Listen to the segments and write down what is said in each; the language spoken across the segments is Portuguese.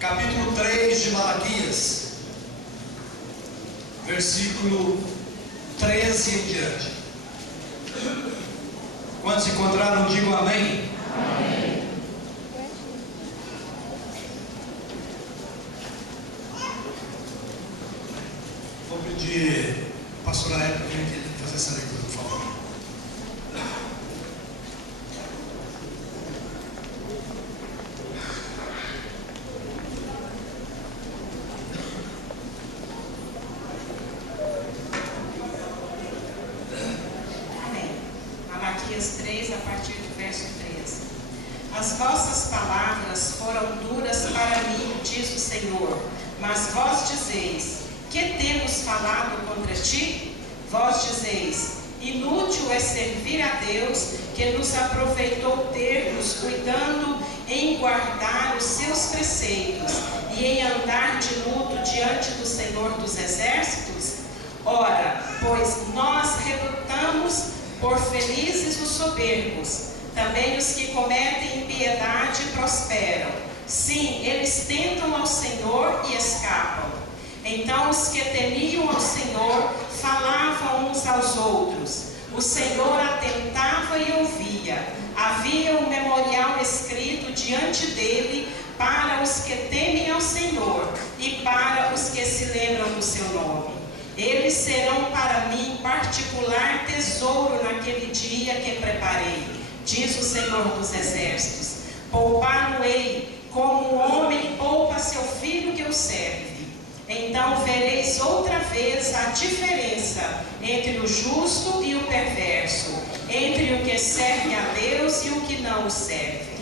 capítulo 3 de Malaquias, versículo 13 em diante. Quando se encontraram, digam amém. Amém. Vou pedir a pastora Érica para fazer essa leitura, por favor. Malaquias 3, a partir do verso 13. As vossas palavras foram duras para mim, diz o Senhor, mas vós dizeis: que temos falado contra ti? Vós dizeis: inútil é servir a Deus, que nos aproveitou termos, cuidando em guardar os seus preceitos e em andar de luto diante do Senhor dos Exércitos? Ora, pois nós reputamos por felizes os soberbos, também os que cometem impiedade prosperam. Sim, eles tentam ao Senhor e escapam. Então os que temiam ao Senhor falavam uns aos outros. O Senhor atentava e ouvia. Havia um memorial escrito diante dele para os que temem ao Senhor e para os que se lembram do seu nome. Eles serão para mim particular tesouro naquele dia que preparei, diz o Senhor dos Exércitos. Poupá-lo-ei como um homem poupa seu filho que o serve. Então vereis outra vez a diferença entre o justo e o perverso, entre o que serve a Deus e o que não o serve.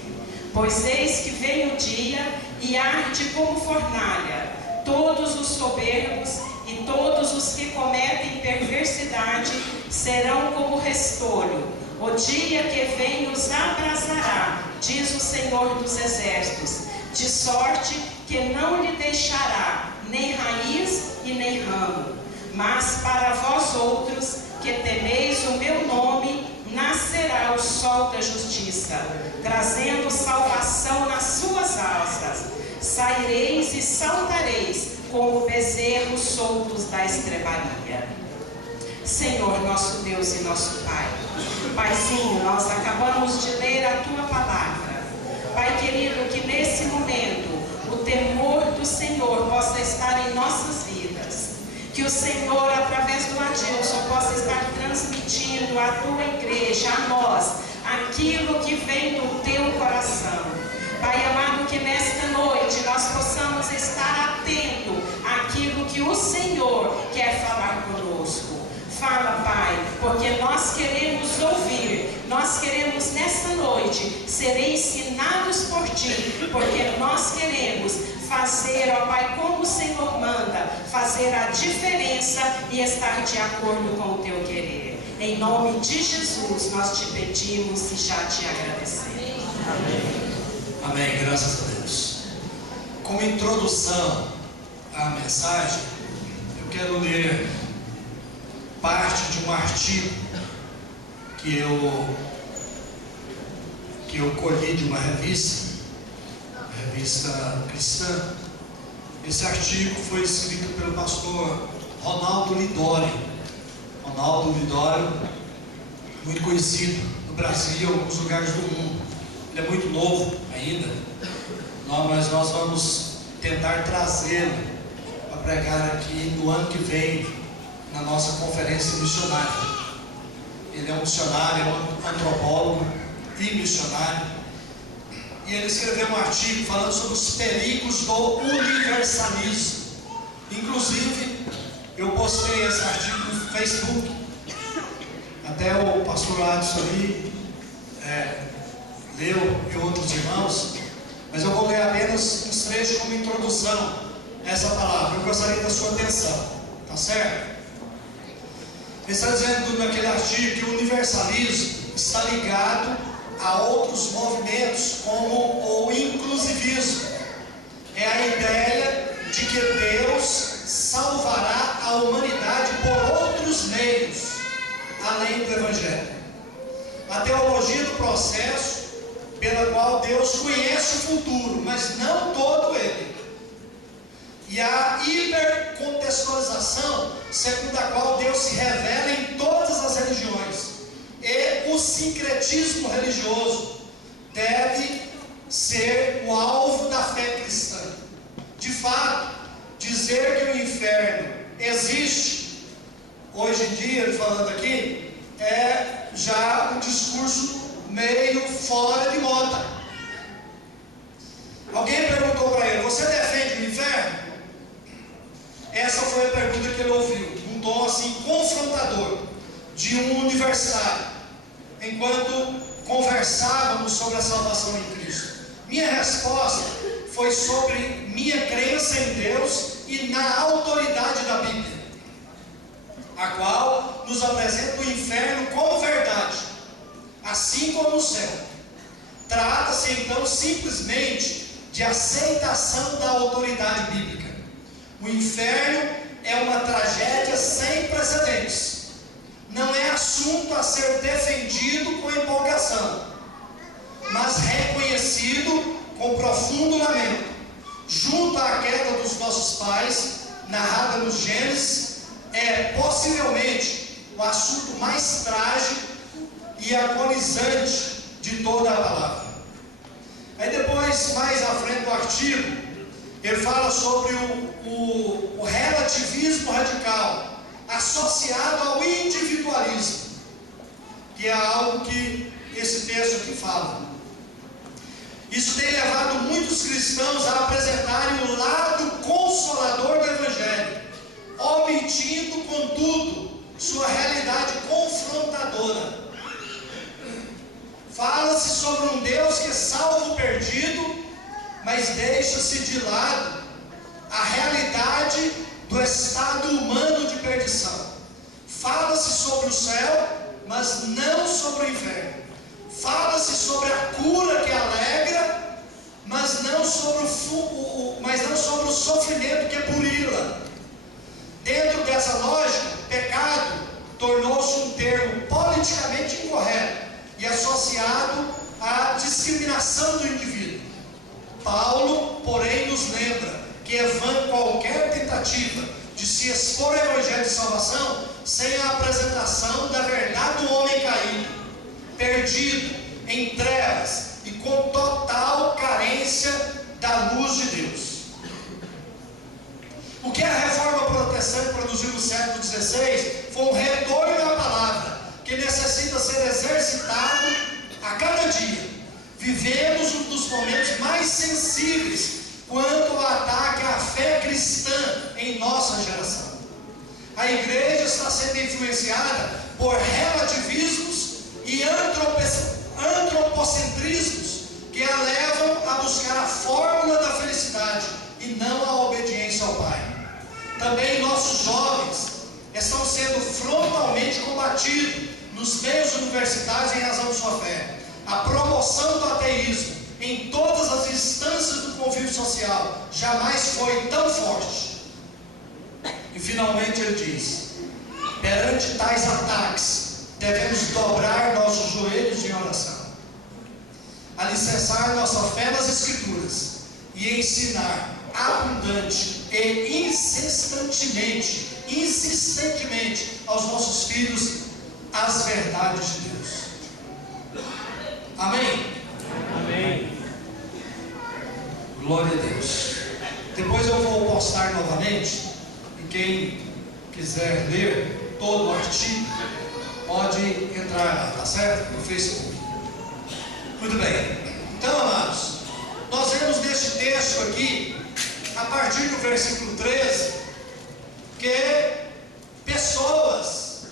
Pois eis que vem o dia e arde como fornalha, todos os soberbos e todos os que cometem perversidade serão como restolho. O dia que vem os abrasará, diz o Senhor dos Exércitos, de sorte que não lhe deixará nem raiz e nem ramo. Mas para vós outros, que temeis o meu nome, nascerá o sol da justiça, trazendo salvação nas suas asas. Saireis e saltareis como bezerros soltos da estrebaria. Senhor, nosso Deus e nosso Pai, Paizinho, nós acabamos de ler a Tua palavra. Pai querido, que nesse momento o temor do Senhor possa estar em nossas vidas. Que o Senhor, através do Adilson, possa estar transmitindo à Tua igreja, a nós, aquilo que vem do Teu coração. Pai amado, que nesta noite nós possamos estar atento àquilo que o Senhor quer falar conosco. Fala, Pai, porque nós queremos ouvir, nós queremos nesta noite ser ensinados por Ti, porque nós queremos fazer, ó Pai, como o Senhor manda, fazer a diferença e estar de acordo com o Teu querer. Em nome de Jesus nós te pedimos e já te agradecemos. Amém. Amém, graças a Deus. Como introdução à mensagem, eu quero ler parte de um artigo que eu colhi de uma revista cristã. Esse artigo foi escrito pelo pastor Ronaldo Lidório. Ronaldo Lidório, muito conhecido no Brasil e em alguns lugares do mundo. Ele é muito novo ainda, mas nós vamos tentar trazê-lo para pregar aqui no ano que vem, na nossa conferência missionária. Ele é um missionário, é um antropólogo e missionário, e ele escreveu um artigo falando sobre os perigos do universalismo. Inclusive, eu postei esse artigo no Facebook, até o pastor Adson ali leu e outros irmãos, mas eu vou ler apenas uns trechos como introdução a essa palavra. Eu gostaria da sua atenção, tá certo? Ele está dizendo naquele artigo que o universalismo está ligado a outros movimentos, como o inclusivismo. É a ideia de que Deus salvará a humanidade por outros meios, além do Evangelho. A teologia do processo, pela qual Deus conhece o futuro, mas não todo ele. contextualização segundo a qual Deus se revela em todas as religiões. E o sincretismo religioso deve ser o alvo da fé cristã. De fato, dizer que o inferno existe, hoje em dia, falando aqui, é já um discurso meio fora de moda. Alguém perguntou para ele: você defende o inferno? Essa foi a pergunta que ele ouviu, num tom assim confrontador, de um universitário, enquanto conversávamos sobre a salvação em Cristo. Minha resposta foi sobre minha crença em Deus e na autoridade da Bíblia, a qual nos apresenta o inferno como verdade, assim como o céu. Trata-se então simplesmente de aceitação da autoridade bíblica. O inferno é uma tragédia sem precedentes. Não é assunto a ser defendido com empolgação, mas reconhecido com profundo lamento. Junto à queda dos nossos pais, narrada no Gênesis, é possivelmente o assunto mais trágico e agonizante de toda a palavra. Aí depois, mais à frente do artigo, ele fala sobre o relativismo radical associado ao individualismo, que é algo que esse texto aqui fala. Isso tem levado muitos cristãos a apresentarem o lado consolador do Evangelho, omitindo, contudo, sua realidade confrontadora. Fala-se sobre um Deus que salva o perdido, mas deixa-se de lado a realidade do estado humano de perdição. Fala-se sobre o céu, mas não sobre o inferno. Fala-se sobre a cura que alegra, mas não sobre o sofrimento que burila. Dentro dessa lógica, pecado tornou-se um termo politicamente incorreto e associado à discriminação do indivíduo. Paulo, porém, nos lembra que é vã qualquer tentativa de se expor ao Evangelho de salvação sem a apresentação da verdade do homem caído, perdido, em trevas e com total carência da luz de Deus. O que a reforma protestante produziu no século XVI foi um retorno à palavra, que necessita ser exercitado a cada dia. Vivemos um dos momentos mais sensíveis quanto ao ataque à fé cristã em nossa geração. A igreja está sendo influenciada por relativismos e antropocentrismos que a levam a buscar a fórmula da felicidade e não a obediência ao Pai. Também nossos jovens estão sendo frontalmente combatidos nos meios universitários em razão de sua fé. A promoção do ateísmo em todas as instâncias do convívio social jamais foi tão forte. E finalmente ele diz: perante tais ataques, devemos dobrar nossos joelhos em oração, alicerçar nossa fé nas Escrituras e ensinar abundante e insistentemente aos nossos filhos as verdades de Deus. Amém? Amém. Glória a Deus. Depois eu vou postar novamente, e quem quiser ler todo o artigo pode entrar lá, tá certo? No Facebook. Muito bem. Então, amados, nós vemos neste texto aqui, a partir do versículo 13, que pessoas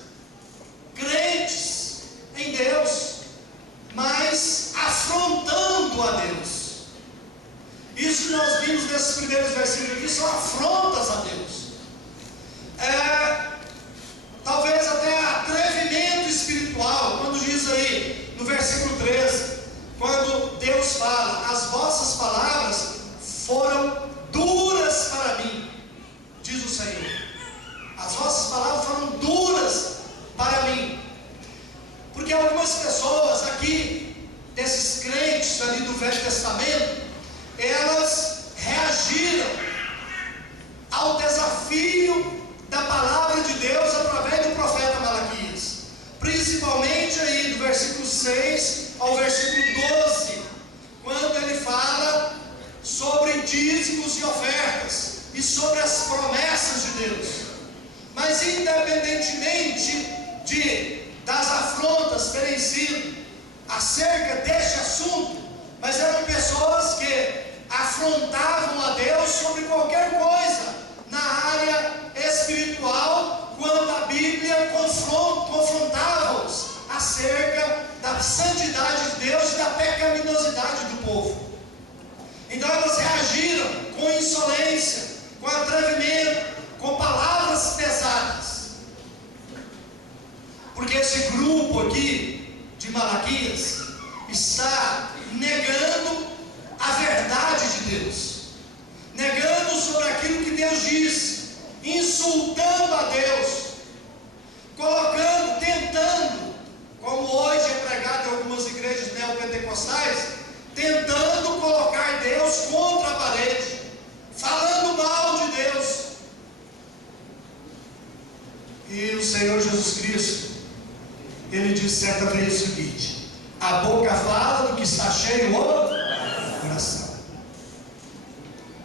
crentes em Deus, mas afrontando a Deus. Isso que nós vimos nesses primeiros versículos aqui são afrontas a Deus. Talvez até atrevimento espiritual, quando diz aí no versículo 13, quando Deus fala: as vossas palavras foram duras para mim, diz o Senhor. As vossas palavras foram duras para mim. Porque algumas pessoas aqui, desses crentes ali do Velho Testamento, elas reagiram ao desafio dízimos e ofertas e sobre as promessas de Deus. Mas independentemente das afrontas terem sido acerca deste assunto, mas eram pessoas que afrontavam a Deus sobre qualquer coisa na área espiritual, quando a Bíblia confrontava-os acerca da santidade de Deus e da pecaminosidade do povo. Então elas reagiram com insolência, com atrevimento, com palavras pesadas. Porque esse grupo aqui de Malaquias está negando a verdade de Deus, negando sobre aquilo que Deus disse, insultando a Deus, colocando, tentando, como hoje é pregado em algumas igrejas neopentecostais, tentando colocar Deus contra a parede, falando mal de Deus. E o Senhor Jesus Cristo, Ele disse certa vez o seguinte: a boca fala do que está cheio o coração.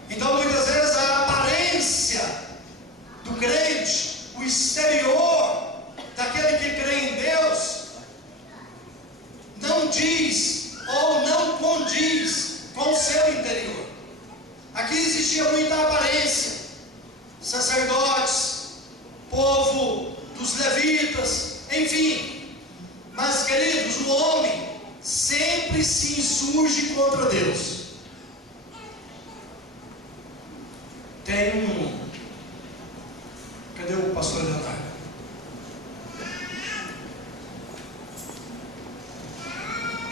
Então muitas vezes a aparência do crente, o exterior daquele que crê em Deus, não diz ou não condiz com o seu interior. Aqui existia muita aparência, sacerdotes, povo dos levitas, enfim. Mas, queridos, o homem sempre se insurge contra Deus. Cadê o pastor Leonardo?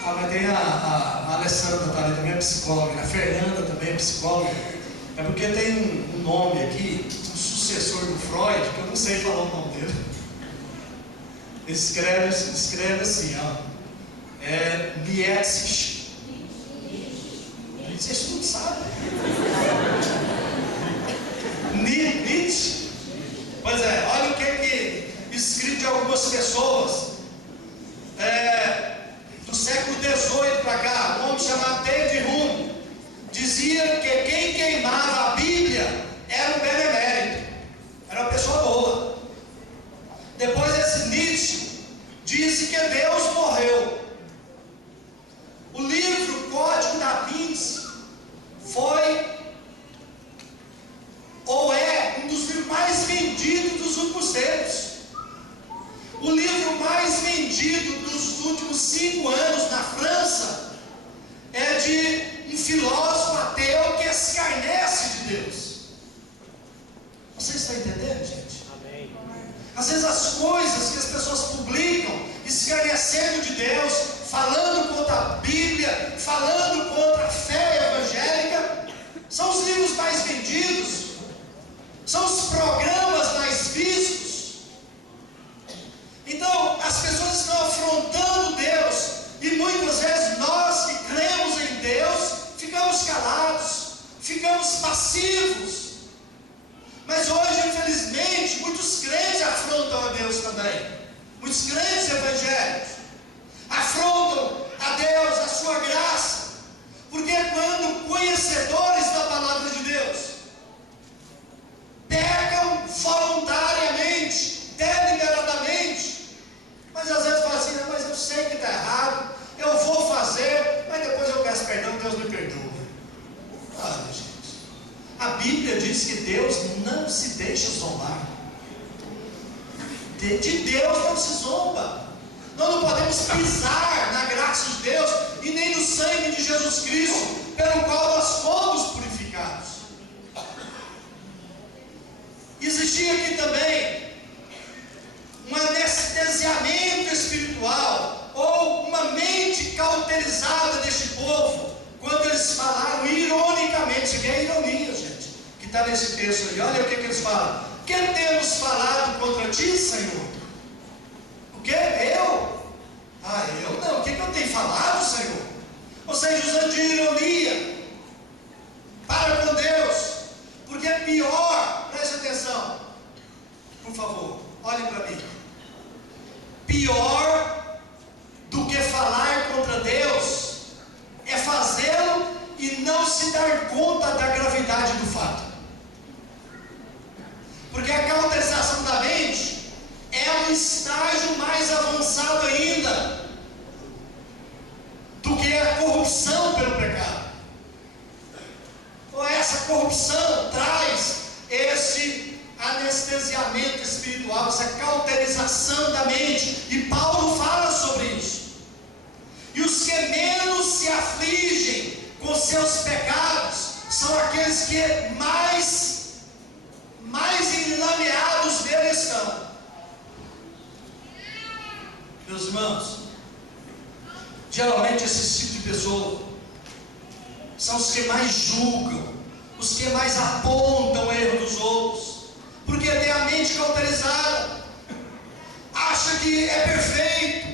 Mas tem a Alessandra tá ali também, é psicóloga. A Fernanda também é psicóloga. É porque tem um nome aqui, um sucessor do Freud, que eu não sei falar o nome dele. Escreve assim, ó. Nietzsche. Vocês tudo sabem. Nietzsche. Pois é, olha o que é escrito de algumas pessoas do século XVIII para cá. Um homem chamado David Hume dizia que quem queimava a Bíblia era um benemérito, era uma pessoa boa. Depois esse Nietzsche disse que Deus morreu. O livro Código da Vinci foi ou é um dos livros mais vendidos dos últimos tempos. O livro mais vendido dos últimos 5 anos na França é de um filósofo ateu que escarnece de Deus. Vocês estão entendendo, gente? Amém. Às vezes as coisas que as pessoas publicam, escarnecendo de Deus, falando contra a Bíblia, falando contra a fé evangélica, são os livros mais vendidos, são os programas mais vistos. Então, as pessoas estão afrontando Deus, e muitas vezes nós que cremos em Deus, ficamos calados, ficamos passivos. Mas hoje, infelizmente, muitos crentes afrontam a Deus também. Muitos crentes evangélicos afrontam a Deus, a sua graça, porque quando conhecedores da palavra de Deus, pecam voluntariamente, deliberadamente, mas às vezes falam assim: mas eu sei que está errado, eu vou fazer, mas depois eu peço perdão, Deus me perdoa. Olha, gente, a Bíblia diz que Deus não se deixa zombar. De Deus não se zomba. Nós não podemos pisar na graça de Deus e nem no sangue de Jesus Cristo, pelo qual nós fomos purificados. Existia aqui também um anestesiamento espiritual, ou uma mente cauterizada deste povo, quando eles falaram ironicamente. Isso aqui é ironia, gente, que está nesse texto aí. Olha o que eles falam: que temos falado contra ti, Senhor? O que? Eu? Eu não. O que eu tenho falado, Senhor? Ou seja, usando de ironia para com Deus. Porque é pior, preste atenção, por favor, olhem para mim. Pior do que falar contra Deus é fazê-lo e não se dar conta da essa corrupção traz esse anestesiamento espiritual, essa cauterização da mente, e Paulo fala sobre isso. E os que menos se afligem com seus pecados são aqueles que mais enlameados nele estão. Meus irmãos, geralmente esse tipo de pessoa são os que mais julgam, os que mais apontam o erro dos outros, porque tem a mente cauterizada, acha que é perfeito,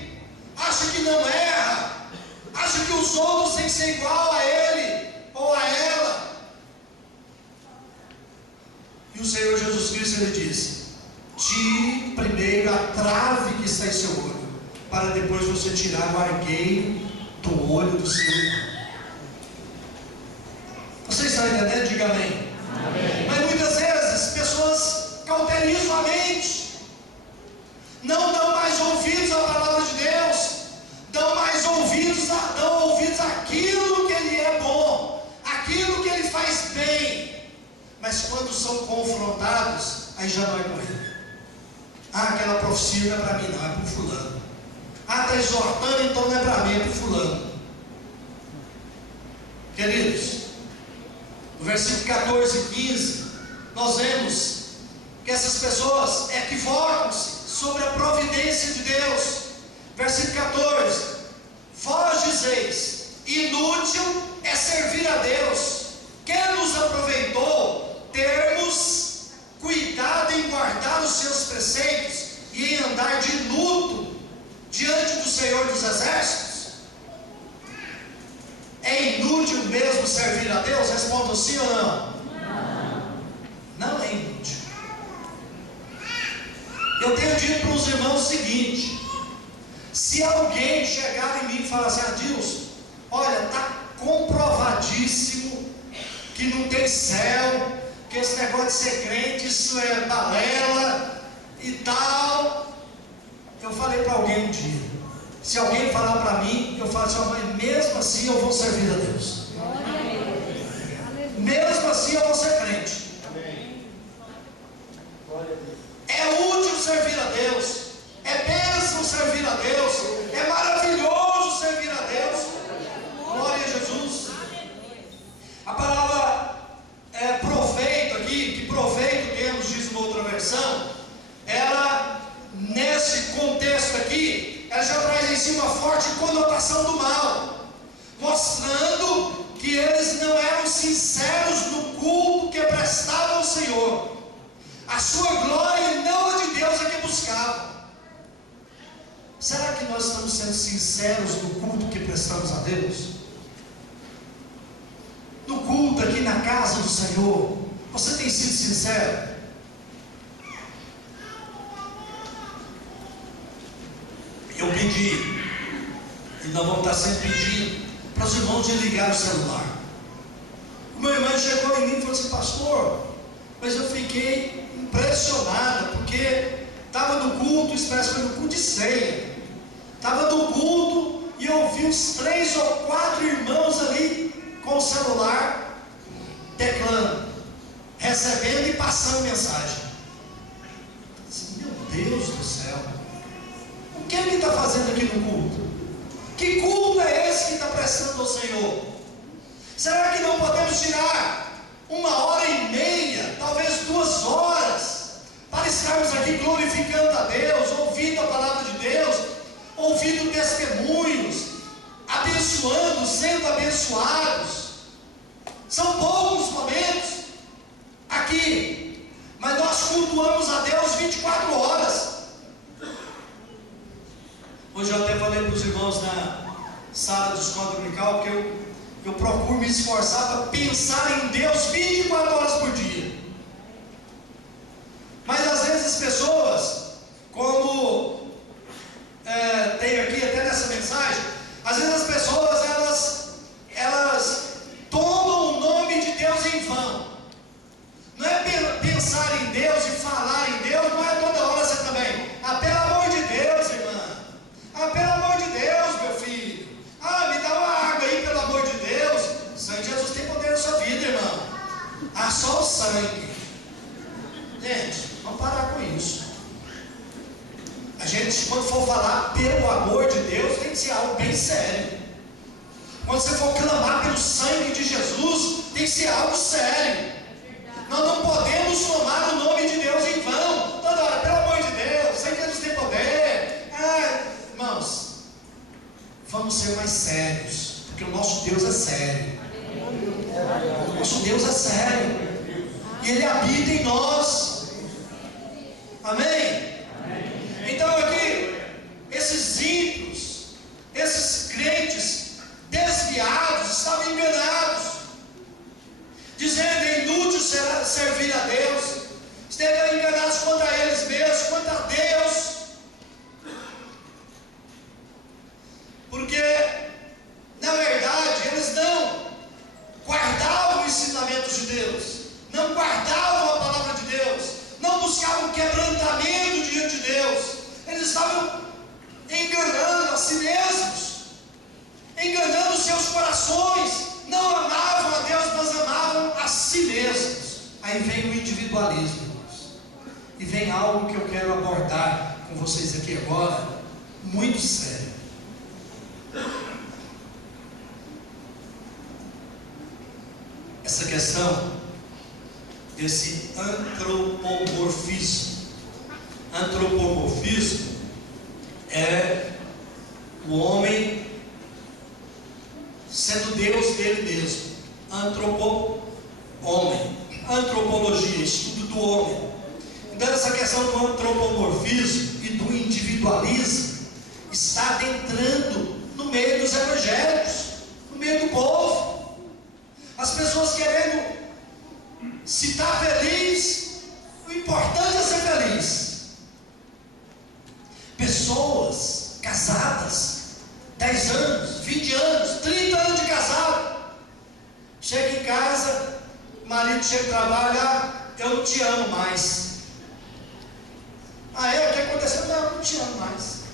acha que não erra, acha que os outros têm que ser igual a ele ou a ela. E o Senhor Jesus Cristo, ele disse: tire primeiro a trave que está em seu olho, para depois você tirar o argueiro do olho do seu irmão. Vocês estão entendendo? Diga amém. Amém. Mas muitas vezes pessoas cauterizam a mente, não dão mais ouvidos à palavra de Deus, dão ouvidos àquilo que Ele é bom, aquilo que Ele faz bem, mas quando são confrontados, aí já não é com Ele. Aquela profecia não é para mim, não, é para o fulano. Está exortando, então não é para mim, é para o fulano. Queridos, no versículo 14 e 15, nós vemos que essas pessoas equivocam-se sobre a providência de Deus. Versículo 14: vós dizeis, inútil é servir a Deus, que nos aproveitou termos cuidado em guardar os seus preceitos e em andar de luto diante do Senhor dos Exércitos? É inútil mesmo servir a Deus? Respondam sim ou não? Não é inútil. Eu tenho dito para os irmãos o seguinte: se alguém chegar em mim e falar assim: Adilson, olha, está comprovadíssimo que não tem céu, que esse negócio de ser crente, isso é balela e tal. Eu falei para alguém um dia, se alguém falar para mim, eu falo assim: mas mesmo assim eu vou servir a Deus. Mesmo assim eu vou ser crente. É útil servir a Deus, é bênção servir a Deus, é maravilhoso servir a Deus. Glória a Jesus. A palavra proveito aqui, que proveito temos, diz uma outra versão, ela, nesse contexto aqui, ela já traz em si uma forte conotação do mal, mostrando que eles não eram sinceros no culto que prestavam ao Senhor. A sua glória e não a de Deus é que buscavam. Será que nós estamos sendo sinceros no culto que prestamos a Deus? No culto aqui na casa do Senhor, você tem sido sincero? Eu pedi, e nós vamos estar sempre pedindo, para os irmãos desligar o celular. O meu irmão chegou em mim e falou assim: pastor, mas eu fiquei impressionado, porque estava no culto, expresso foi no culto de ceia, estava no culto e eu vi uns 3 ou 4 irmãos ali com o celular teclando, recebendo e passando mensagem. Meu Deus do céu, o que ele está fazendo aqui no culto? Que culto é esse que está prestando ao Senhor? Será que não podemos tirar 1h30, talvez 2 horas, para estarmos aqui glorificando a Deus, ouvindo a palavra de Deus, ouvindo testemunhos, abençoando, sendo abençoados? São poucos momentos aqui, mas nós cultuamos a Deus 24 horas. Hoje eu até falei para os irmãos na sala de escola dominical que eu procuro me esforçar para pensar em Deus 24 horas por dia. Mas às vezes as pessoas, como tem aqui até nessa mensagem, às vezes as pessoas elas tomam o nome de Deus em vão. Não é pensar em Deus e falar em Deus, não é toda hora você também: pelo amor de Deus, irmã, pelo amor de Deus, meu filho, me dá uma água aí, pelo amor de Deus. O Senhor Jesus tem poder na sua vida, irmão. sangue. Gente, vamos parar com isso. A gente, quando for falar pelo amor de Deus, tem que ser algo bem sério. Quando você for clamar pelo sangue de Jesus, tem que ser algo sério. Nós não podemos tomar o nome de Deus em vão. Toda hora, pelo amor de Deus, sei que Deus tem poder. Irmãos, vamos ser mais sérios, porque o nosso Deus é sério. O nosso Deus é sério. E Ele habita em nós. Amém? Então aqui, esses ímpios, esses crentes desviados, estavam enganados, dizendo é inútil servir a Deus. Estavam enganados contra eles mesmos, contra Deus, porque na verdade eles não guardavam os ensinamentos de Deus, não guardavam a palavra de Deus, não buscavam quebrantamento diante de Deus. Eles estavam enganando a si mesmos, enganando seus corações. Não amavam a Deus, mas amavam a si mesmos. Aí vem o individualismo, irmãos, e vem algo que eu quero abordar com vocês aqui agora, muito sério. Essa questão desse antropomorfismo. Antropomorfismo é o homem sendo Deus dele mesmo. Homem. Antropologia, estudo do homem. Então essa questão do antropomorfismo e do individualismo está adentrando no meio dos evangélicos, no meio do povo. As pessoas querendo se estar feliz, o importante é ser feliz. Pessoas casadas, 10 anos, 20 anos, 30 anos de casado, chega em casa, o marido chega do trabalho, eu não te amo mais. O que aconteceu? Não, eu não te amo mais.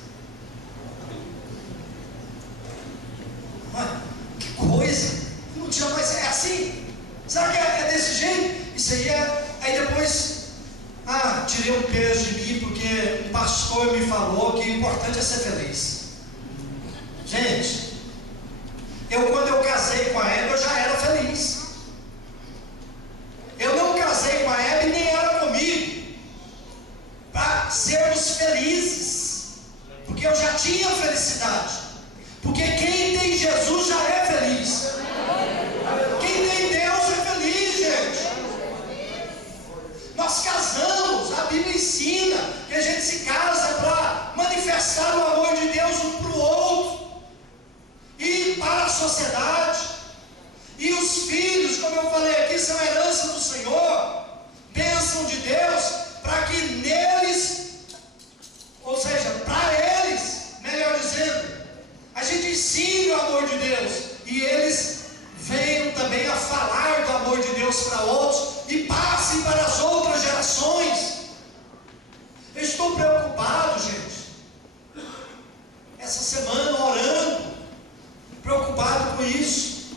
Que coisa, não te amo mais, é assim? Será que é desse jeito? Isso aí é, aí depois, tirei um peso de mim, porque um pastor me falou que o importante é ser feliz. Gente, quando eu casei com a Hebe, eu já era feliz. Eu não casei com a Hebe, nem ela comigo, para sermos felizes, porque eu já tinha felicidade. Porque quem tem Jesus já é feliz. Quem tem Deus é feliz, gente. Nós casamos, a Bíblia ensina que a gente se casa para manifestar o amor de Deus um para o outro e para a sociedade. E os filhos, como eu falei aqui, são herança do Senhor, bênção de Deus, para que neles, ou seja, para eles, melhor dizendo, a gente ensine o amor de Deus e eles venham também a falar do amor de Deus para outros e passem para as outras gerações. Eu estou preocupado, gente, essa semana orando, preocupado com isso,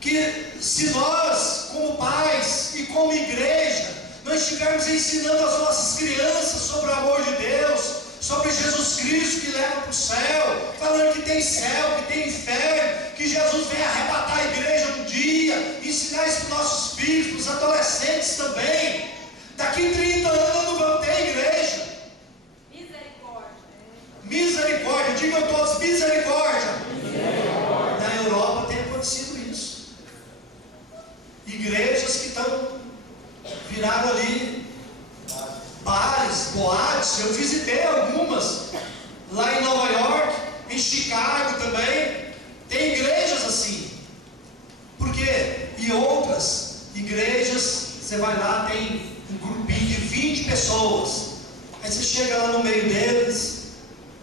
que se nós, como pais e como igreja, não estivermos ensinando as nossas crianças sobre o amor de Deus, sobre Jesus Cristo que leva para o céu, falando que tem céu, que tem inferno, que Jesus vem arrebatar a igreja um dia, ensinar isso para os nossos filhos, para os adolescentes também. Daqui 30 anos não vamos ter igreja. Misericórdia, digam todos, misericórdia. Na Europa tem acontecido isso. Igrejas que viraram ali bares, boates. Eu visitei algumas lá em Nova York, em Chicago também. Tem igrejas assim. Por quê? E outras igrejas, você vai lá, tem um grupinho de 20 pessoas. Aí você chega lá no meio deles,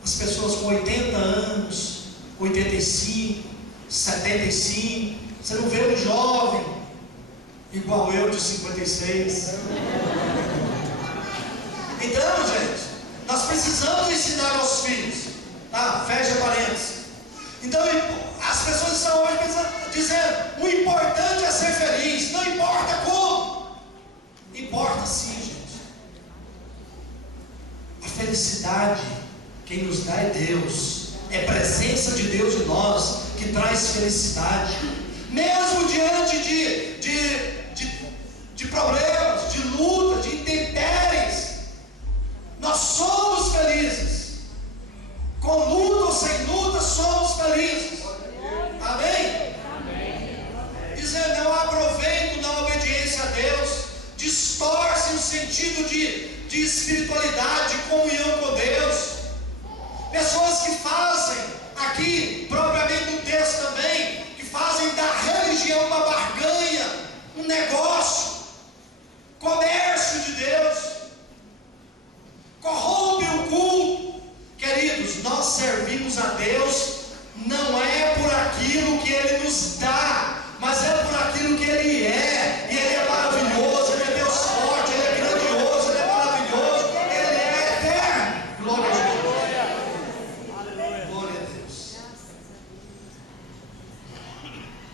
as pessoas com 80 anos, 85, 75. Você não vê um jovem igual eu de 56. Então, gente, nós precisamos ensinar aos filhos, tá? Fecha parênteses. Então, as pessoas estão hoje dizendo: o importante é ser feliz, não importa como. Quem nos dá é Deus. É presença de Deus em nós que traz felicidade. Mesmo diante de problemas, de luta, de intempéries, nós somos felizes. Com luta ou sem luta, somos felizes. Amém? Dizendo, não há proveito na obediência a Deus, distorce o sentido de espiritualidade, de comunhão com Deus. Pessoas que fazem, aqui propriamente no texto também, que fazem da religião uma barganha, um negócio, comércio de Deus, corrompe o culto. Queridos, nós servimos a Deus não é por aquilo que Ele nos dá, mas é por aquilo que Ele é. E Ele é maravilhoso, Ele é Deus forte, Ele é grandioso, Ele é maravilhoso, Ele é eterno. Glória a Deus. Glória a Deus.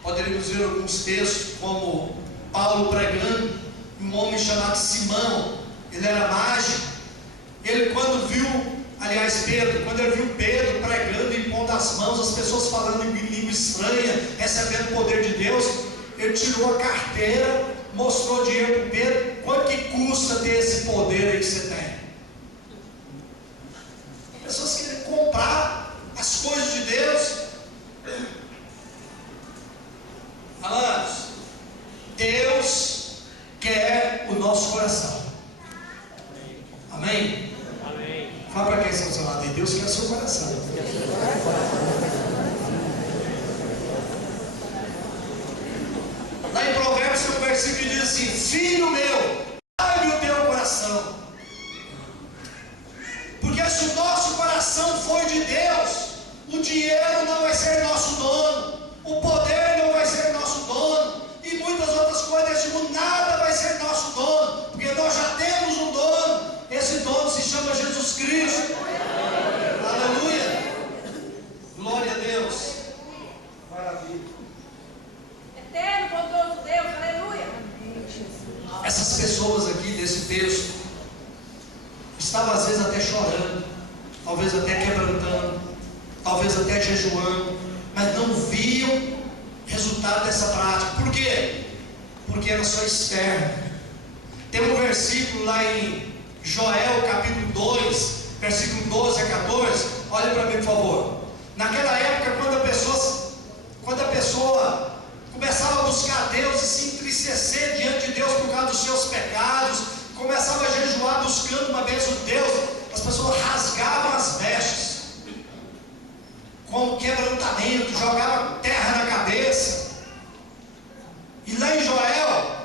Poderíamos ver alguns textos, como Paulo pregando, um homem chamado Simão. Ele era mágico. Ele, quando viu, Pedro, quando ele viu Pedro pregando e impondo as mãos, as pessoas falando em língua estranha, recebendo o poder de Deus, ele tirou a carteira, mostrou dinheiro para Pedro. Quanto que custa ter esse poder aí que você tem? Pessoas querem comprar as coisas de Deus. Amados, Deus quer o nosso coração. Amém? Fala para quem está ao seu lado aí, Deus quer o seu coração. Lá em Provérbios tem um versículo que diz assim: filho meu, dá-me o teu coração. Porque se o nosso coração for de Deus, o dinheiro não vai ser nosso dono, o poder não vai ser nosso dono, e muitas outras coisas desse mundo, nada vai ser nosso dono, porque nós já temos um dono. Esse dono se chama Jesus Cristo. Aleluia. Glória a Deus. Maravilha. Eterno, bondoso Deus. Aleluia. Essas pessoas aqui desse texto estavam às vezes até chorando, talvez até quebrantando, talvez até jejuando, mas não viam resultado dessa prática. Por quê? Porque era só externo. Tem um versículo lá em Joel capítulo 2, versículo 12 a 14, olha para mim por favor. Naquela época, quando a pessoa começava a buscar Deus e se entristecer diante de Deus por causa dos seus pecados, começava a jejuar buscando uma bênção de Deus, as pessoas rasgavam as vestes, com quebrantamento, jogavam terra na cabeça. E lá em Joel,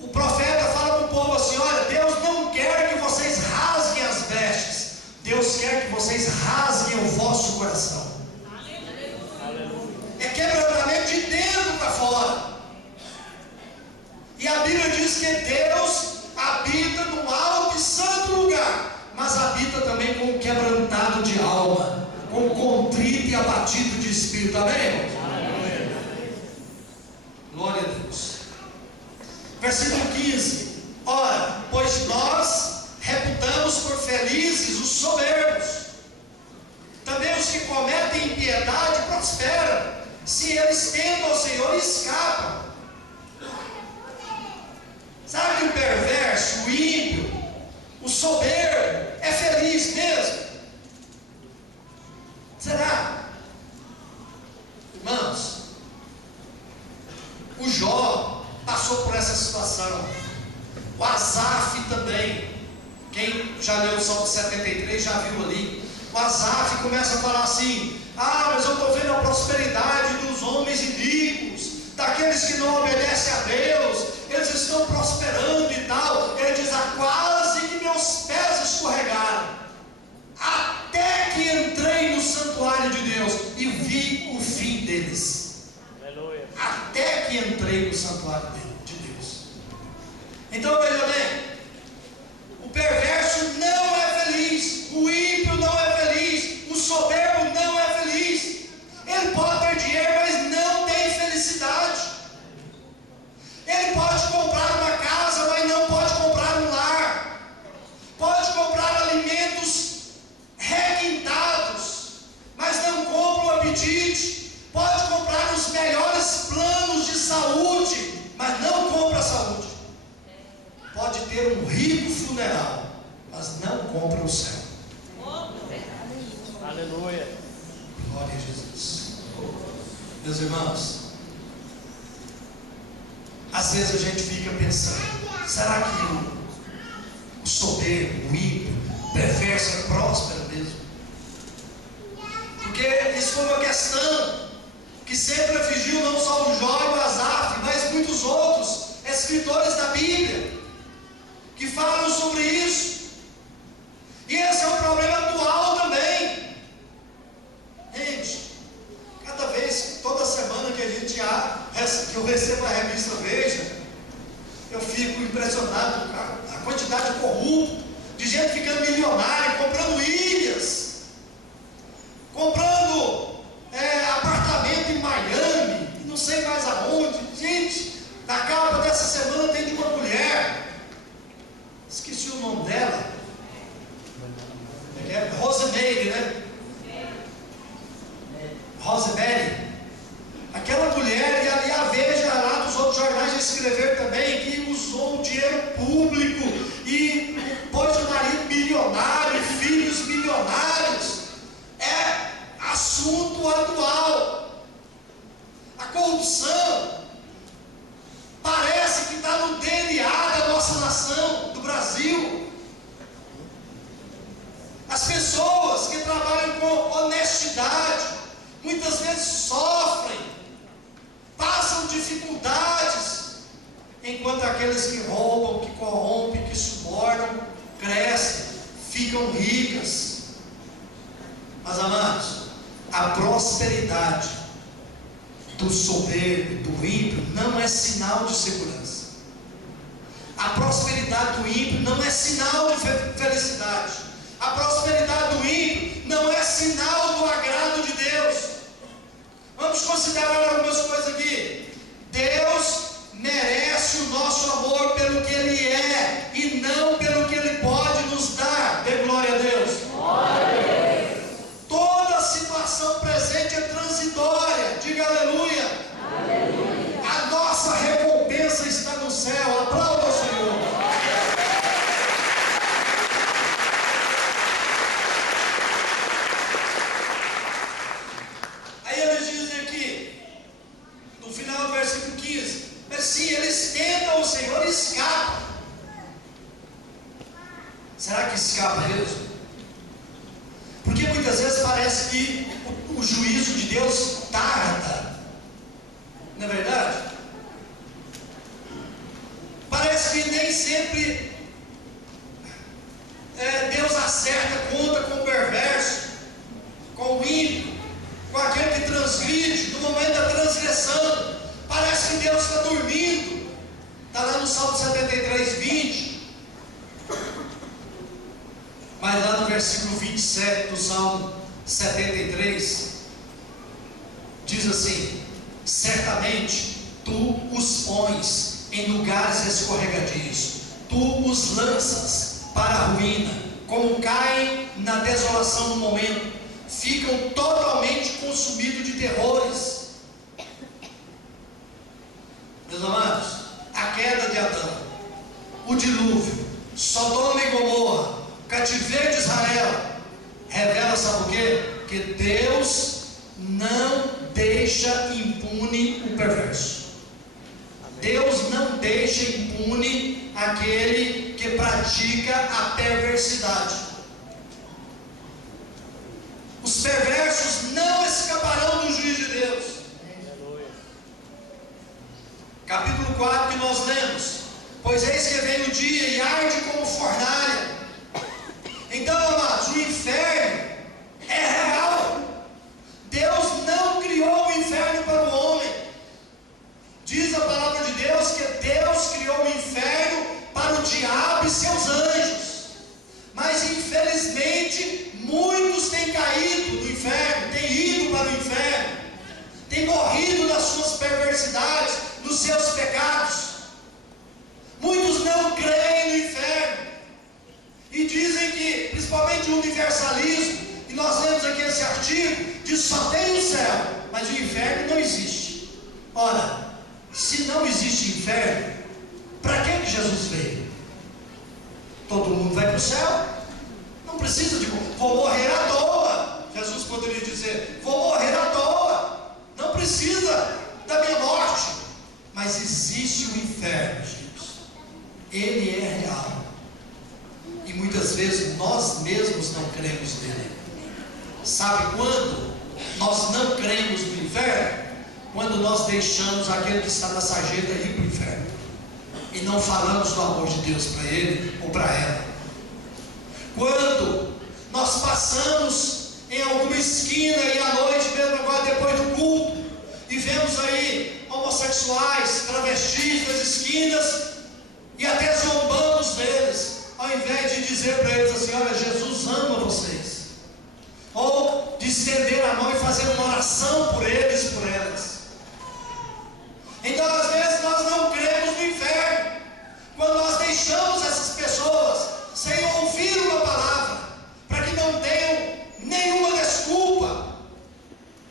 o profeta fala para o povo assim: olha, Deus não quer que vocês rasguem as vestes, Deus quer que vocês rasguem o vosso coração. É quebrantamento de dentro para fora. E a Bíblia diz que Deus habita no alto e santo lugar, mas habita também com o quebrantado de alma, com o contrito e abatido de espírito. Amém, irmãos? Glória a Deus. Versículo 15: ora, pois nós reputamos por felizes os soberbos, também os que cometem impiedade prosperam, se eles tentam ao Senhor escapam. Sabe que o perverso, o ímpio, o soberbo é feliz mesmo? Será? Irmãos, o Jó passou por essa situação, o Asaf também. Quem já leu o Salmo 73 já viu ali. O Asaf começa a falar assim: ah, mas eu estou vendo a prosperidade dos homens iníquos, daqueles que não obedecem a Deus, eles estão prosperando e tal. Ele diz: ah, quase que meus pés escorregaram, até que entrei no santuário de Deus e vi o fim deles. Até que entrei no santuário de Deus. Então veja bem, o perverso não é feliz, o ímpio não é feliz, o soberbo não é feliz. Ele pode ter dinheiro, mas não tem felicidade. Ele pode comprar uma casa, mas não pode comprar um lar. Pode comprar alimentos ter um rico funeral, mas não compra o céu. Aleluia. Glória a Jesus. Meus irmãos, às vezes a gente fica pensando: será que o soberbo, o ímpio, o perverso é próspero mesmo? Porque isso foi uma questão que sempre afligiu não só o Jó e o Asaf, mas muitos outros escritores da Bíblia que falam sobre isso. E esse é um problema atual também. Gente, cada vez, toda semana que que eu recebo a revista Veja, eu fico impressionado com a quantidade de corrupto, de gente ficando milionária, comprando ilhas, comprando apartamento em Miami, não sei mais aonde. Gente, na capa dessa semana tem de uma mulher, esqueci o nome dela, é Rosemary, né? Rosemary. Aquela mulher, e ali a Veja lá dos outros jornais já escreveram também, que usou o dinheiro público e pôs o marido milionário, filhos milionários. É assunto atual. A corrupção parece que está no DNA da nossa nação, do Brasil. As pessoas que trabalham com honestidade muitas vezes sofrem, passam dificuldades, enquanto aqueles que roubam, que corrompem, que subornam, crescem, ficam ricas. Mas, amados, a prosperidade do soberbo, do ímpio, não é sinal de segurança. A prosperidade do ímpio não é sinal de felicidade. A prosperidade do ímpio não é sinal do agrado de Deus. Vamos considerar algumas coisas aqui. Deus merece o nosso amor pelo que Ele é e não pelo que Ele pode nos dar. Dê glória a Deus. Glória a Deus. Toda situação presente é transitória. Diga aleluia. Aleluia. A nossa recompensa está no céu. Aplauda o Senhor. Aí eles dizem aqui, no final do versículo 15, mas sim, eles tentam o Senhor e escapam. Será que escapa mesmo? Porque muitas vezes parece que o juízo de Deus tarda. Não é verdade? Parece que nem sempre Deus acerta a conta com o perverso, com o ímpio, com aquele que transgride. No momento da transgressão, parece que Deus está dormindo. Está lá no Salmo 73, 20. Mas lá no versículo 27 do Salmo 73, diz assim: certamente tu os pões em lugares escorregadios, tu os lanças para a ruína, como caem na desolação do momento, ficam totalmente consumidos de terrores. Meus amados, a queda de Adão, o dilúvio, Sodoma e Gomorra, o cativeiro de Israel, revela, sabe o quê? Que Deus não deixa impune o perverso. Deus não deixa impune aquele que pratica a perversidade. Os perversos não escaparão do juízo de Deus. Capítulo 4 que nós lemos: pois eis que vem o dia e arde como fornalha. Então, amados, o inferno é real. Deus não criou o inferno para o homem. Diz a palavra de Deus que Deus criou o inferno para o diabo e seus anjos. Mas infelizmente muitos têm caído do inferno, têm ido para o inferno, têm morrido nas suas perversidades, nos seus pecados. Muitos não creem no inferno e dizem que, principalmente o universalismo, e nós lemos aqui esse artigo, diz que só tem o céu, mas o inferno não existe. Ora, se não existe inferno, para que Jesus veio? Todo mundo vai para o céu. Não precisa de vou morrer à toa. Jesus poderia dizer, vou morrer à toa. Não precisa da minha morte. Mas existe o inferno, gente. Ele é real. E muitas vezes nós mesmos não cremos nele. Sabe quando nós não cremos no inferno? Quando nós deixamos aquele que está na sarjeta ir para o inferno e não falamos do amor de Deus para ele ou para ela. Quando nós passamos em alguma esquina e à noite, mesmo agora depois do culto, e vemos aí homossexuais, travestis nas esquinas e até zombamos deles, ao invés de dizer para eles assim: olha, Jesus ama vocês, ou de estender a mão e fazer uma oração por eles, por elas. Então às vezes nós não cremos no inferno, quando nós deixamos essas pessoas sem ouvir uma palavra, para que não tenham nenhuma desculpa.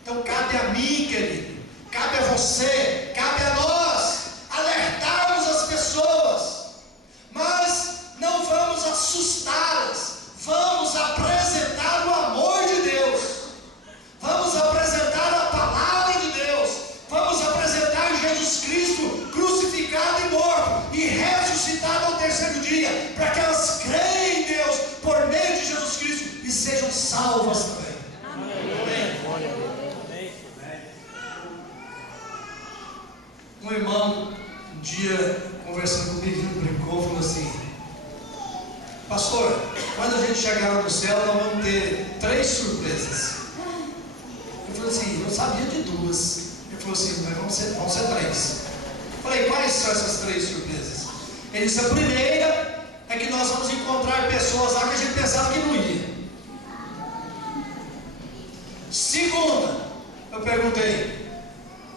Então cabe a mim, querido, cabe a você, cabe a nós alertarmos as pessoas, mas não vamos assustá-las. Vamos apresentar o amor de Deus, vamos apresentar a palavra de Deus, vamos apresentar Jesus Cristo crucificado e morto e ressuscitado ao terceiro dia, para que elas creem em Deus por meio de Jesus Cristo e sejam salvas também. Amém. Um irmão um dia conversando comigo, brincou, falou assim: pastor, quando a gente chegar lá no céu, nós vamos ter 3 surpresas. Eu falei assim, eu sabia de 2. Ele falou assim, mas vão ser 3. Eu falei, quais são essas 3 surpresas? Ele disse, a primeira é que nós vamos encontrar pessoas lá que a gente pensava que não ia. Segunda, eu perguntei,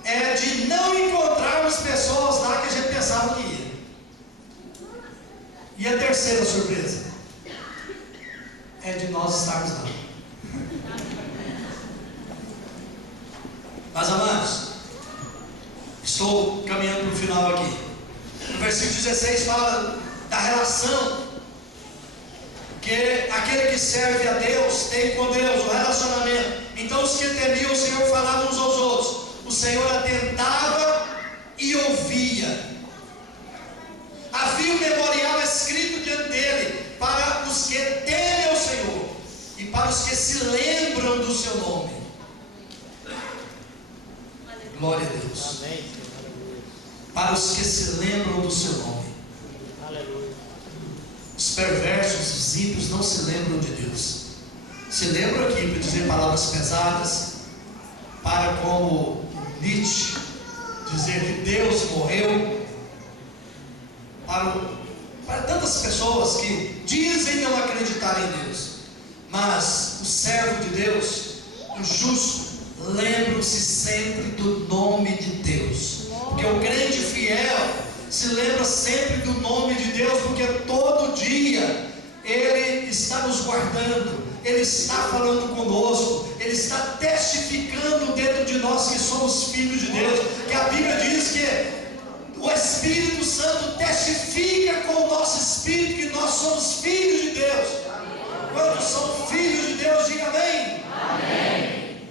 é de não encontrarmos pessoas lá que a gente pensava que ia. E a terceira surpresa é de nós estarmos lá. Mas amados, estou caminhando para o final aqui. No versículo 16 fala da relação que aquele que serve a Deus tem com Deus, o relacionamento. Então os que temiam o Senhor falavam uns aos outros. O Senhor atentava e ouvia. Havia um memorial escrito diante dele para os que temem ao Senhor e para os que se lembram do seu nome. Glória a Deus. Para os que se lembram do seu nome. Os perversos, os ímpios não se lembram de Deus. Se lembram aqui para dizer palavras pesadas, para, como Nietzsche, dizer que Deus morreu. Para tantas pessoas que dizem não acreditar em Deus, mas o servo de Deus, o justo, lembra-se sempre do nome de Deus, porque o crente fiel se lembra sempre do nome de Deus, porque todo dia Ele está nos guardando, Ele está falando conosco, Ele está testificando dentro de nós que somos filhos de Deus, que a Bíblia diz que o Espírito Santo testifica com o nosso espírito que nós somos filhos de Deus. Quantos são filhos de Deus, diga amém. Amém.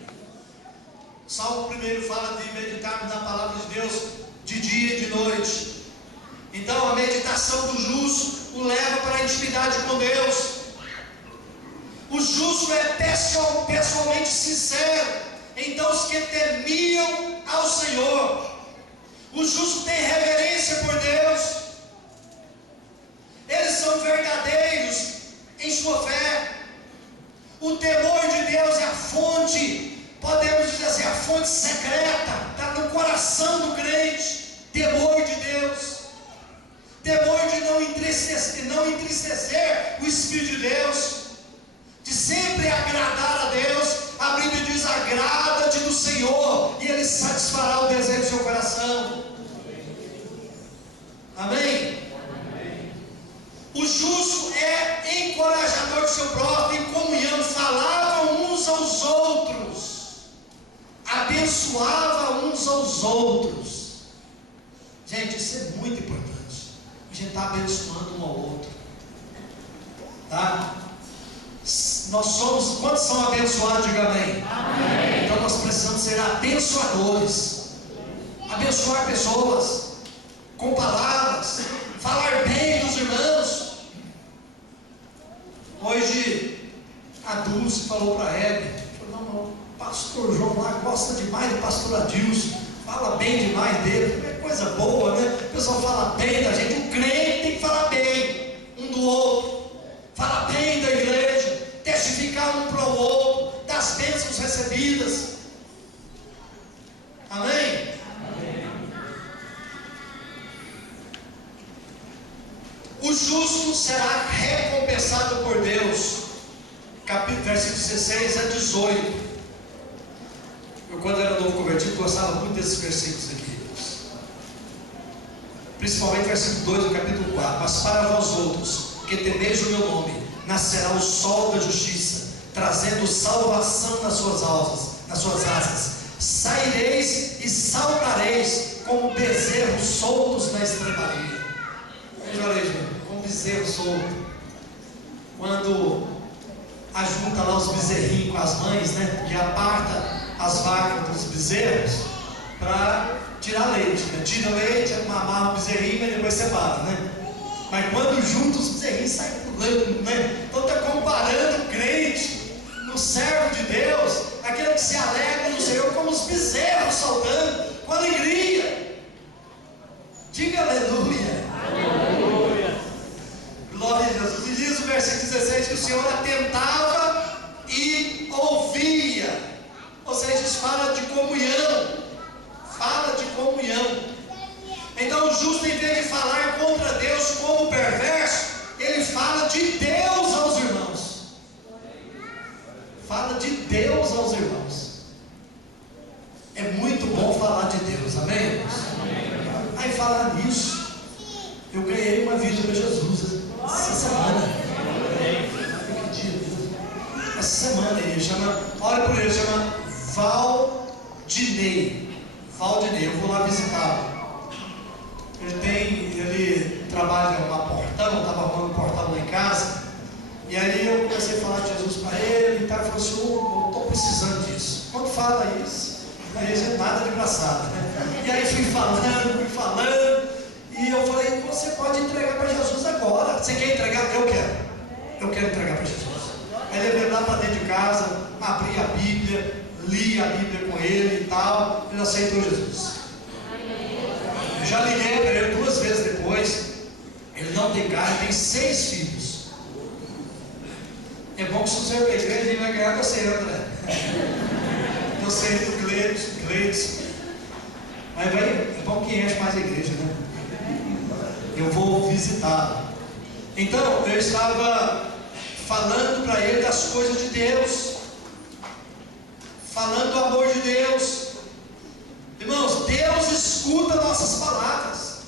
Salmo 1 fala de meditarmos na palavra de Deus de dia e de noite. Então a meditação do justo o leva para a intimidade com Deus. O justo é pessoalmente sincero. Então os que temiam ao Senhor, o justo tem reverência por Deus, eles são verdadeiros em sua fé. O temor de Deus é a fonte, podemos dizer assim, a fonte secreta, está no coração do crente. Temor de Deus, temor de não entristecer o Espírito de Deus, de sempre agradar a Deus. A Bíblia diz, agrada-te do Senhor e Ele satisfará o desejo do seu coração. Amém? Amém. O justo é encorajador do seu próprio, em comunhão, falavam uns aos outros, abençoava uns aos outros. Gente, isso é muito importante. A gente está abençoando um ao outro. Tá? Nós somos, quantos são abençoados? Diga amém. Amém. Então nós precisamos ser abençoadores, abençoar pessoas com palavras, falar bem dos irmãos. Hoje a Dulce falou para a Hebe, não, o pastor João lá gosta demais do pastor Adilson, fala bem demais dele, é coisa boa, né? O pessoal fala bem da gente, o crente tem que falar bem um do outro, falar bem da igreja, testificar um para o outro, das bênçãos recebidas. Amém? Amém. O justo será recompensado por Deus. Capítulo, versículo 16 a 18. Eu, quando era novo convertido, gostava muito desses versículos aqui. Principalmente versículo 2 do capítulo 4. Mas para vós outros, que temeis o meu nome, nascerá o sol da justiça, trazendo salvação nas suas asas. Saireis e saltareis como bezerros soltos na estrebaria. Veja aí, como bezerro solto. Quando ajunta lá os bezerrinhos com as mães, né? E aparta as vacas dos bezerros para tirar leite, né? Tira leite, amarra o bezerrinho e depois separa, né? Mas quando junta os bezerrinhos saem pulando, né? Então está comparando o crente, no servo de Deus, aquele que se alegra no Senhor, como os bezerros saltando com alegria. Diga aleluia. Aleluia. Glória a Jesus. E diz o versículo 16 que o Senhor atentava e ouvia. Ou seja, isso fala de comunhão. Fala de comunhão. Então o justo, em vez de falar contra Deus como perverso, ele fala de Deus aos irmãos. Fala de Deus aos irmãos. É muito bom falar de Deus, amém, irmãos? Aí falar nisso, eu ganhei uma vida para Jesus essa semana. Essa semana aí, olha por ele, chama Valdinei. Eu vou lá visitá-lo. Ele trabalha numa portão, estava arrumando um portão lá em casa. E aí eu comecei a falar de Jesus para ele e tal. Ele falou assim: eu estou precisando disso. Quando fala isso, aí é nada de engraçado, né? E aí fui falando. E eu falei: você pode entregar para Jesus agora. Você quer entregar? Eu quero entregar para Jesus. Aí levei lá para dentro de casa, abri a Bíblia, li a Bíblia com ele e tal. Ele aceitou Jesus. Eu já liguei para ele 2 vezes depois. Ele não tem carro, tem 6 filhos. É bom que se você for para a igreja, ele vai ganhar você, André. Eu sei do Gleides. Mas é bom que enche mais a igreja, né? Eu vou visitá-lo. Então, eu estava falando para ele das coisas de Deus, falando do amor de Deus. Irmãos, Deus escuta nossas palavras.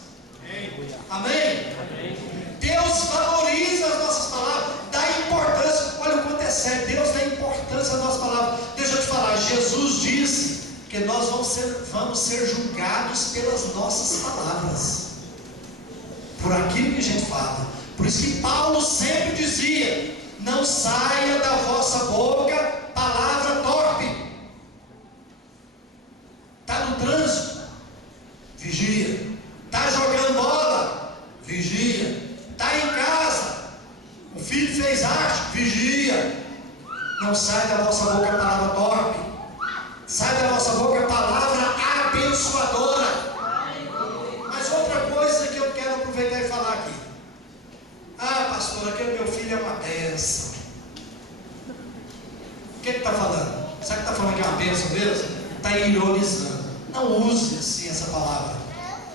Amém? Deus valoriza as nossas palavras, dá importância. Olha o quanto é sério, Deus dá importância às nossas palavras. Deixa eu te falar, Jesus disse que nós vamos ser julgados pelas nossas palavras, por aquilo que a gente fala. Por isso que Paulo sempre dizia: não saia da vossa boca palavra torpe. Está no trânsito? Vigia. Está jogando bola? Vigia. Está em casa? O filho fez arte? Vigia. Não sai da vossa boca palavra torpe. Sai da vossa boca palavra abençoadora. Mas outra coisa que eu quero aproveitar e falar aqui. Ah, pastor, aquele meu filho é uma bênção. O que ele está falando? Sabe que está falando que é uma bênção mesmo? Está ironizando. Não use assim essa palavra.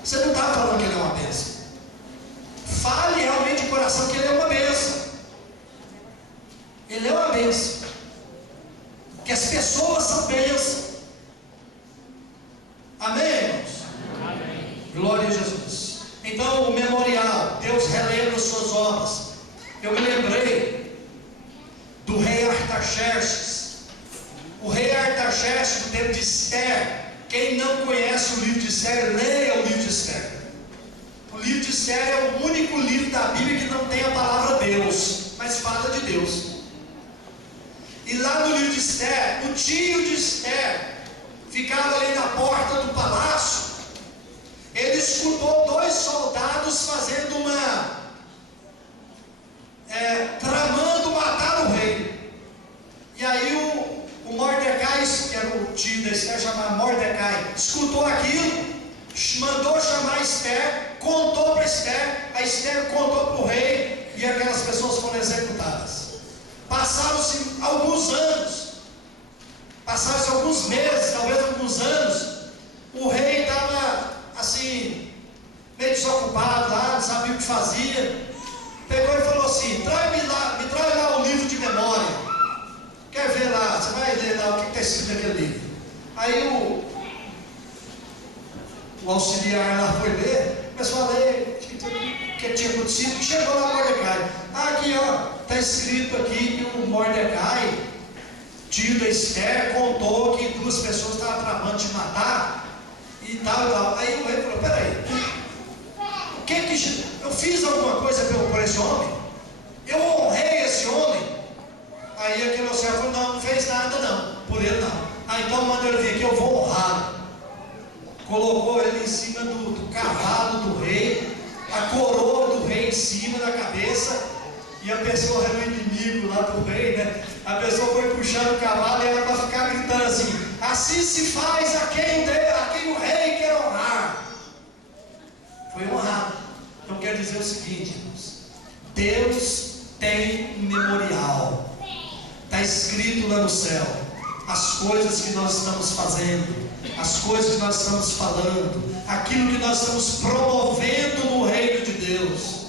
Você não está falando que ele é uma bênção. Fale realmente de coração que ele é uma bênção. Ele é uma bênção. Que as pessoas são bênçãos. Amém, irmãos? Amém. Glória a Jesus. Então, o memorial, Deus relembra as suas obras. Eu me lembrei do rei Artaxerxes. O rei Artaxerxes, no tempo de Esther. Quem não conhece o livro de Esther, leia o livro de Esther. O livro de Esther é o único livro da Bíblia que não tem a palavra Deus, mas fala Deus. E lá no livro de Esther, o tio de Esther ficava ali na porta do palácio. Ele escutou 2 soldados fazendo tramando matar o rei. E aí o Mordecai, que era o tio da Esther, chamado Mordecai, escutou aquilo, mandou chamar Esther, contou para Esther, a Esther contou para o rei, e aquelas pessoas foram executadas. Passaram-se alguns anos, passaram-se alguns meses, talvez alguns anos. O rei estava assim, meio desocupado lá, não sabia o que fazia. Pegou e falou assim: me traz lá o livro de memória. Quer ver lá? Você vai ler lá o que está escrito naquele livro. Aí o auxiliar lá foi ler, começou a ler o que tinha acontecido. Chegou lá Mordecai. Aqui ó, está escrito aqui que o Mordecai, tio da Esther, contou que 2 pessoas estavam tramando de matar e tal e tal. Aí o rei falou: peraí, eu fiz alguma coisa por esse homem? Eu honrei esse homem? Aí aquele oficial falou: não fez nada não, por ele não. Então manda ele vir aqui, eu vou honrá-lo. Colocou ele em cima do cavalo do rei, a coroa do rei em cima da cabeça, e a pessoa era o inimigo lá do rei, né? A pessoa foi puxando o cavalo e ela para ficar gritando assim: assim se faz a quem o rei quer honrar. Foi honrado. Então quer dizer o seguinte, irmãos: Deus tem um memorial. Está escrito lá no céu as coisas que nós estamos fazendo, as coisas que nós estamos falando, aquilo que nós estamos promovendo no reino de Deus.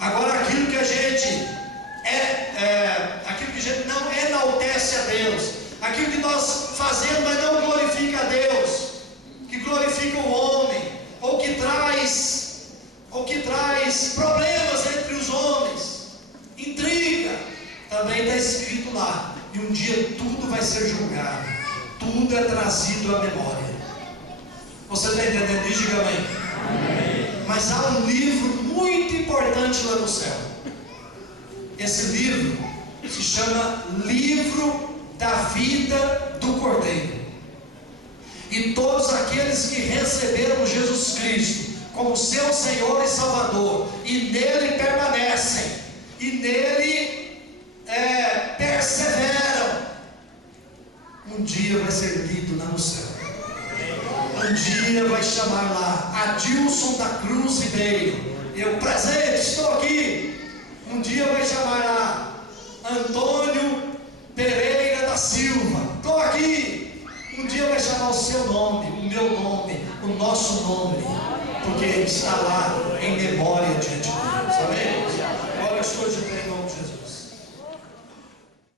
Agora, aquilo que a gente não enaltece a Deus, aquilo que nós fazemos, mas não glorifica a Deus, que glorifica o homem, ou que traz problemas entre os homens, intriga, também está escrito lá. E um dia tudo vai ser julgado, tudo é trazido à memória. Você está entendendo isso? Diga amém. Amém. Mas há um livro muito importante lá no céu. Esse livro se chama Livro da Vida do Cordeiro. E todos aqueles que receberam Jesus Cristo como seu Senhor e Salvador, e nele permanecem, e nele perseveram, um dia vai ser lido lá no céu. Um dia vai chamar lá Adilson da Cruz Ribeiro, eu presente, estou aqui. Um dia vai chamar lá Antônio Pereira da Silva, estou aqui. Um dia vai chamar o seu nome, o meu nome, o nosso nome, porque está lá em memória de